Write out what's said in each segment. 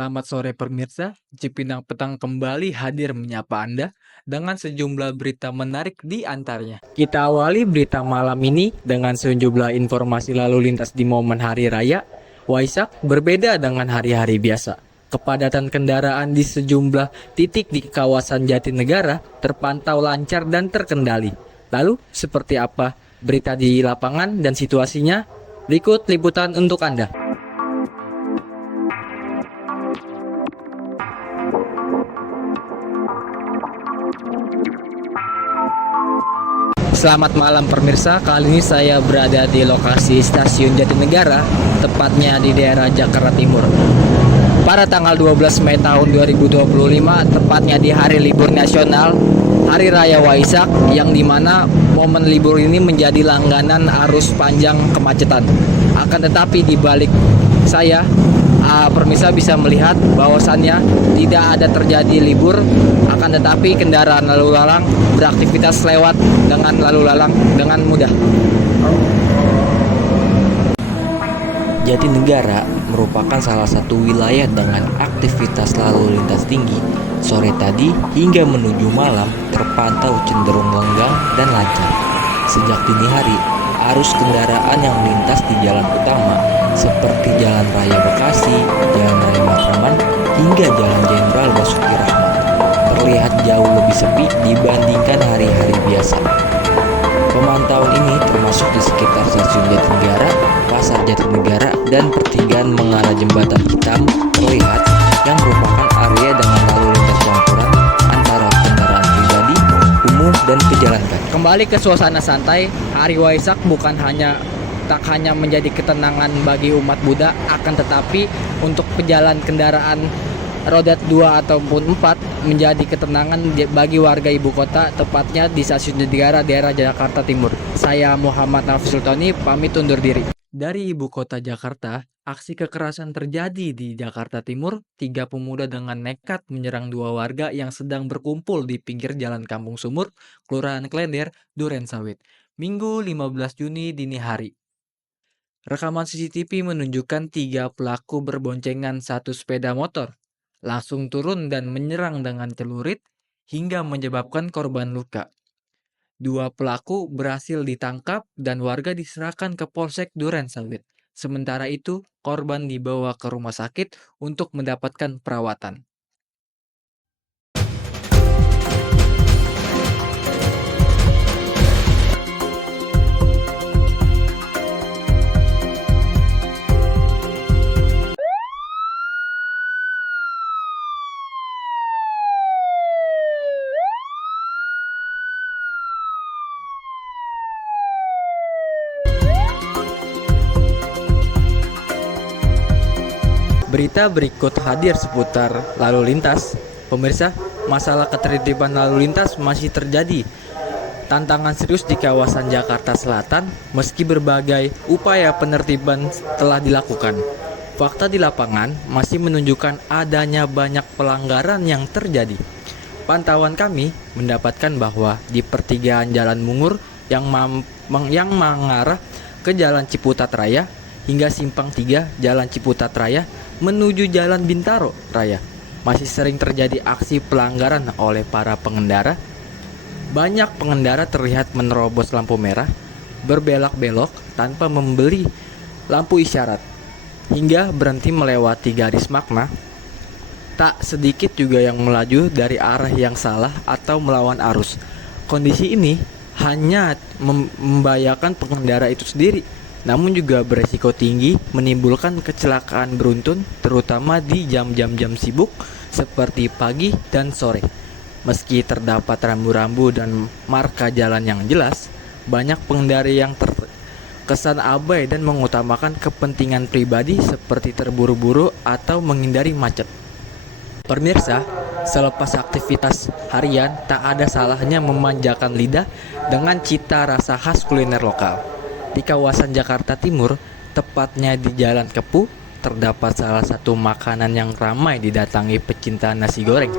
Selamat sore pemirsa, Cipinang Petang kembali hadir menyapa Anda dengan sejumlah berita menarik di antaranya. Kita awali berita malam ini dengan sejumlah informasi lalu lintas di momen Hari Raya Waisak berbeda dengan hari-hari biasa. Kepadatan kendaraan di sejumlah titik di kawasan Jatinegara terpantau lancar dan terkendali. Lalu, seperti apa berita di lapangan dan situasinya? Berikut liputan untuk Anda. Selamat malam pemirsa, kali ini saya berada di lokasi stasiun Jatinegara, tepatnya di daerah Jakarta Timur. Pada tanggal 12 Mei tahun 2025, tepatnya di hari libur nasional, Hari Raya Waisak, yang dimana momen libur ini menjadi langganan arus panjang kemacetan. Akan tetapi di balik saya, pemirsa bisa melihat bahwasannya tidak ada terjadi libur, akan tetapi kendaraan lalu lalang beraktivitas lewat dengan lalu lalang dengan mudah. Jatinegara merupakan salah satu wilayah dengan aktivitas lalu lintas tinggi. Sore tadi hingga menuju malam terpantau cenderung lenggang dan lancar. Sejak dini hari, arus kendaraan yang melintas di jalan utama seperti Jalan Raya Bekasi, Jalan Raya Matraman, hingga Jalan Jenderal Basuki Rahmat terlihat jauh lebih sepi dibandingkan hari-hari biasa. Pemantauan ini termasuk di sekitar stasiun Jatinegara, Pasar Jatinegara, dan pertigaan mengarah Jembatan Hitam terlihat yang merupakan area dengan lalu lintas campuran antara kendaraan pribadi, umum, dan pejalan kaki. Kembali ke suasana santai, Hari Waisak tak hanya menjadi ketenangan bagi umat Buddha, akan tetapi untuk pejalan kendaraan roda 2 ataupun 4 menjadi ketenangan bagi warga ibu kota, tepatnya di stasiun Jatinegara daerah Jakarta Timur. Saya Muhammad Nafis Sultani, pamit undur diri. Dari ibu kota Jakarta, aksi kekerasan terjadi di Jakarta Timur. 3 pemuda dengan nekat menyerang 2 warga yang sedang berkumpul di pinggir Jalan Kampung Sumur, Kelurahan Klender, Durensawit, Minggu 15 Juni dini hari. Rekaman CCTV menunjukkan 3 pelaku berboncengan 1 sepeda motor langsung turun dan menyerang dengan celurit hingga menyebabkan korban luka. 2 pelaku berhasil ditangkap dan warga diserahkan ke Polsek Durensawit. Sementara itu, korban dibawa ke rumah sakit untuk mendapatkan perawatan. Berita berikut hadir seputar lalu lintas. Pemirsa, masalah ketertiban lalu lintas masih terjadi. Tantangan serius di kawasan Jakarta Selatan meski berbagai upaya penertiban telah dilakukan. Fakta di lapangan masih menunjukkan adanya banyak pelanggaran yang terjadi. Pantauan kami mendapatkan bahwa di pertigaan Jalan Mungur yang mengarah ke Jalan Ciputat Raya hingga Simpang 3 Jalan Ciputat Raya menuju Jalan Bintaro Raya masih sering terjadi aksi pelanggaran oleh para pengendara. Banyak pengendara terlihat menerobos lampu merah, berbelok-belok tanpa memberi lampu isyarat, hingga berhenti melewati garis magma. Tak sedikit juga yang melaju dari arah yang salah atau melawan arus. Kondisi ini hanya membahayakan pengendara itu sendiri, namun juga beresiko tinggi menimbulkan kecelakaan beruntun, terutama di jam-jam sibuk seperti pagi dan sore. Meski terdapat rambu-rambu dan marka jalan yang jelas, banyak pengendara yang terkesan abai dan mengutamakan kepentingan pribadi seperti terburu-buru atau menghindari macet. Pemirsa, selepas aktivitas harian, tak ada salahnya memanjakan lidah dengan cita rasa khas kuliner lokal. Di kawasan Jakarta Timur, tepatnya di Jalan Kepu, terdapat salah satu makanan yang ramai didatangi pecinta nasi goreng.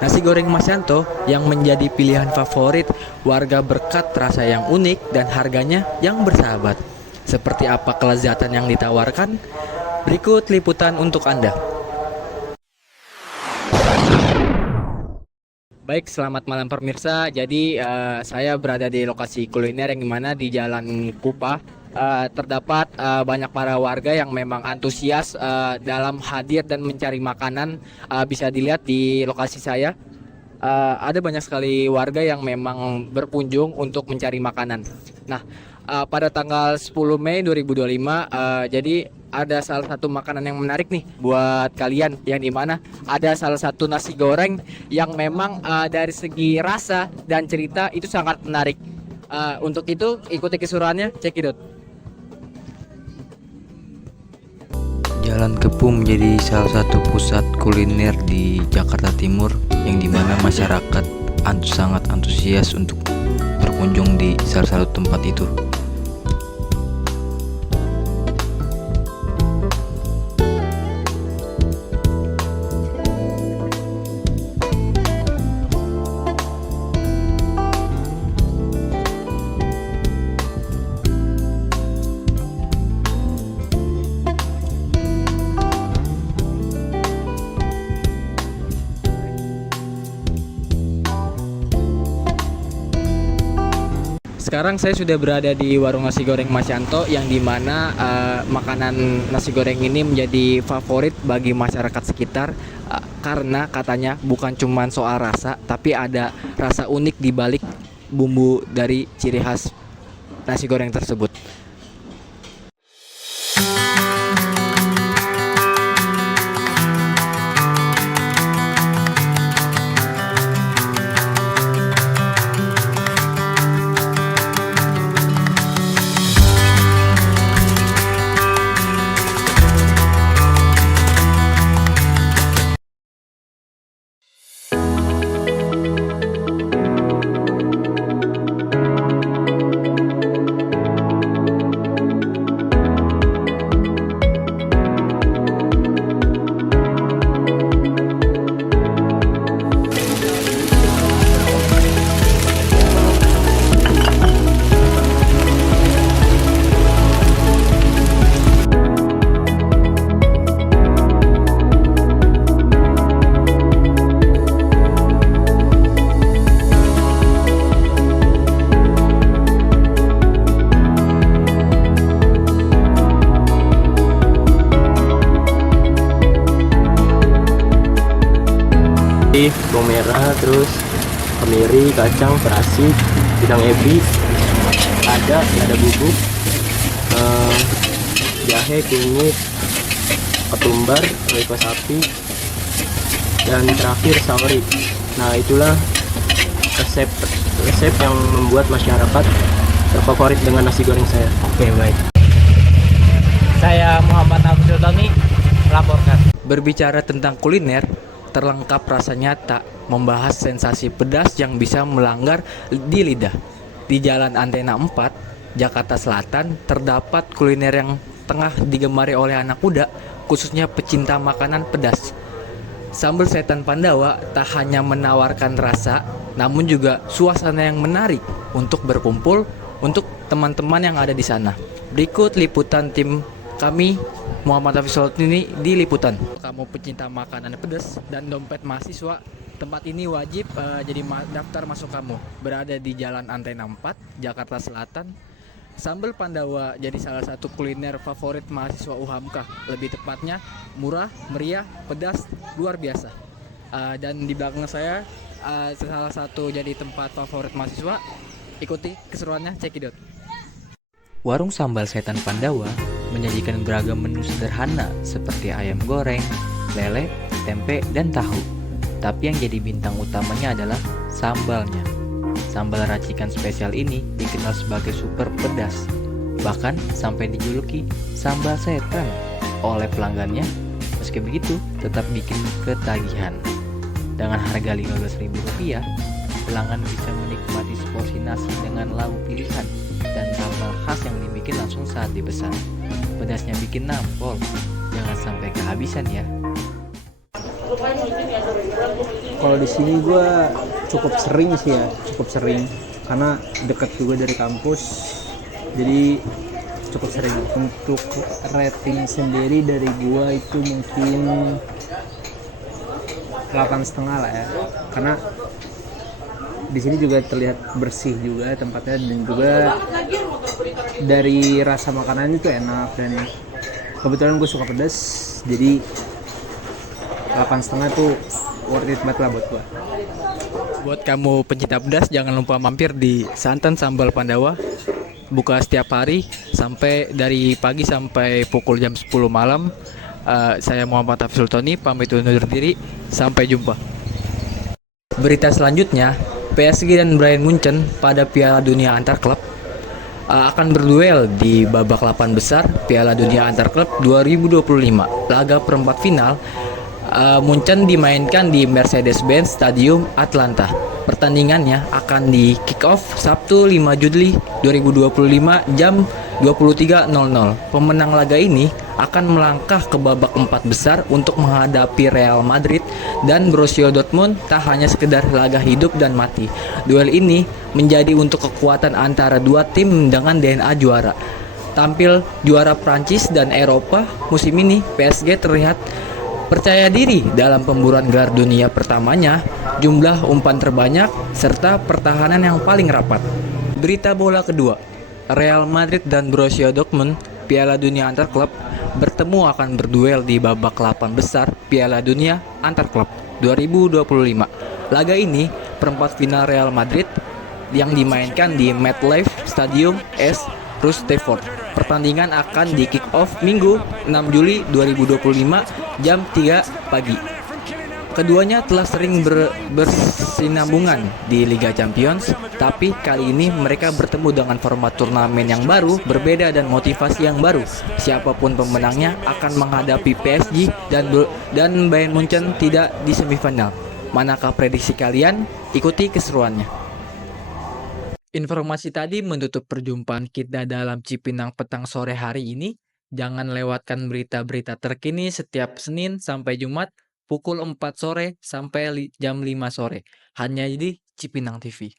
Nasi goreng Mas Yanto yang menjadi pilihan favorit warga berkat rasa yang unik dan harganya yang bersahabat. Seperti apa kelezatan yang ditawarkan? Berikut liputan untuk Anda. Baik, selamat malam pemirsa. Jadi saya berada di lokasi kuliner yang dimana di Jalan Kupa terdapat banyak para warga yang memang antusias dalam hadir dan mencari makanan. Bisa dilihat di lokasi saya. Ada banyak sekali warga yang memang berkunjung untuk mencari makanan. Nah, pada tanggal 10 Mei 2025, jadi ada salah satu makanan yang menarik nih buat kalian, yang dimana ada salah satu nasi goreng yang memang dari segi rasa dan cerita itu sangat menarik. Untuk itu ikuti keseruannya, cekidot. Jalan Kepu menjadi salah satu pusat kuliner di Jakarta Timur yang dimana masyarakat sangat antusias untuk berkunjung di salah satu tempat itu. Sekarang saya sudah berada di warung nasi goreng Mas Yanto, yang dimana makanan nasi goreng ini menjadi favorit bagi masyarakat sekitar karena katanya bukan cuma soal rasa, tapi ada rasa unik di balik bumbu dari ciri khas nasi goreng tersebut. Bawang merah, terus kemiri, kacang, terasi, bidang ebi, ada bubuk, jahe, kunyit, ketumbar, lada sapi, dan terakhir saori. Nah, itulah resep yang membuat masyarakat terfavorit dengan nasi goreng saya. Oke, baik. Saya Muhammad Abdul Tani melaporkan. Berbicara tentang kuliner, terlengkap rasa nyata, membahas sensasi pedas yang bisa melanggar di lidah. Di Jalan Antena 4, Jakarta Selatan, terdapat kuliner yang tengah digemari oleh anak muda, khususnya pecinta makanan pedas. Sambal setan Pandawa tak hanya menawarkan rasa, namun juga suasana yang menarik untuk berkumpul untuk teman-teman yang ada di sana. Berikut liputan tim kami, Muhammad Hafiz ini di liputan. Kamu pecinta makanan pedas dan dompet mahasiswa, tempat ini wajib jadi daftar masuk kamu. Berada di Jalan Antena 4, Jakarta Selatan. Sambal Pandawa jadi salah satu kuliner favorit mahasiswa UHAMKA. Lebih tepatnya murah, meriah, pedas, luar biasa. Dan di belakang saya salah satu jadi tempat favorit mahasiswa. Ikuti keseruannya, cekidot. Warung Sambal Setan Pandawa menyajikan beragam menu sederhana seperti ayam goreng, lele, tempe, dan tahu. Tapi yang jadi bintang utamanya adalah sambalnya. Sambal racikan spesial ini dikenal sebagai super pedas. Bahkan sampai dijuluki sambal setan oleh pelanggannya. Meski begitu, tetap bikin ketagihan. Dengan harga Rp15.000, pelanggan bisa menikmati seporsi nasi dengan lauk pilihan dan sambal khas yang dibikin langsung saat dipesan. Pedasnya bikin nampol, jangan sampai kehabisan ya. Kalau di sini gue cukup sering karena dekat juga dari kampus, jadi cukup sering. Untuk rating sendiri dari gue itu mungkin 8,5 lah ya, karena di sini juga terlihat bersih juga tempatnya, dan juga dari rasa makanan itu enak, dan kebetulan gue suka pedas, jadi 8,5 tuh worth it banget lah buat gue. Buat kamu pencinta pedas, jangan lupa mampir di Santan Sambal Pandawa. Buka setiap hari sampai dari pagi sampai pukul jam 10 malam. Saya Muhammad Hafizul Tony, pamit undur diri. Sampai jumpa. Berita selanjutnya, PSG dan Bayern Munchen pada Piala Dunia Antar Klub akan berduel di babak 8 besar Piala Dunia Antar Klub 2025. Laga perempat final Munchen dimainkan di Mercedes-Benz Stadium Atlanta. Pertandingannya akan di kick off Sabtu 5 Juli 2025 jam 23.00. Pemenang laga ini akan melangkah ke babak 4 besar untuk menghadapi Real Madrid dan Borussia Dortmund. Tak hanya sekedar laga hidup dan mati, duel ini menjadi untuk kekuatan antara dua tim dengan DNA juara. Tampil juara Prancis dan Eropa musim ini, PSG terlihat percaya diri dalam pemburuan gelar dunia pertamanya, jumlah umpan terbanyak, serta pertahanan yang paling rapat. Berita bola kedua, Real Madrid dan Borussia Dortmund Piala Dunia Antar Klub bertemu akan berduel di babak 8 besar Piala Dunia Antar Klub 2025. Laga ini perempat final Real Madrid yang dimainkan di MetLife Stadium S. Rutherford. Pertandingan akan di kick off Minggu 6 Juli 2025 jam 3 pagi. Keduanya telah sering bersinambungan di Liga Champions, tapi kali ini mereka bertemu dengan format turnamen yang baru, berbeda dan motivasi yang baru. Siapapun pemenangnya akan menghadapi PSG dan Bayern Munchen tidak di semifinal. Manakah prediksi kalian? Ikuti keseruannya. Informasi tadi menutup perjumpaan kita dalam Cipinang Petang sore hari ini. Jangan lewatkan berita-berita terkini setiap Senin sampai Jumat pukul 4 sore sampai jam 5 sore. Hanya di Cipinang TV.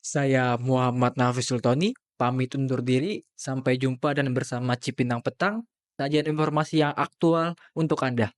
Saya Muhammad Hafizul Tony, pamit undur diri. Sampai jumpa dan bersama Cipinang Petang, sajian informasi yang aktual untuk Anda.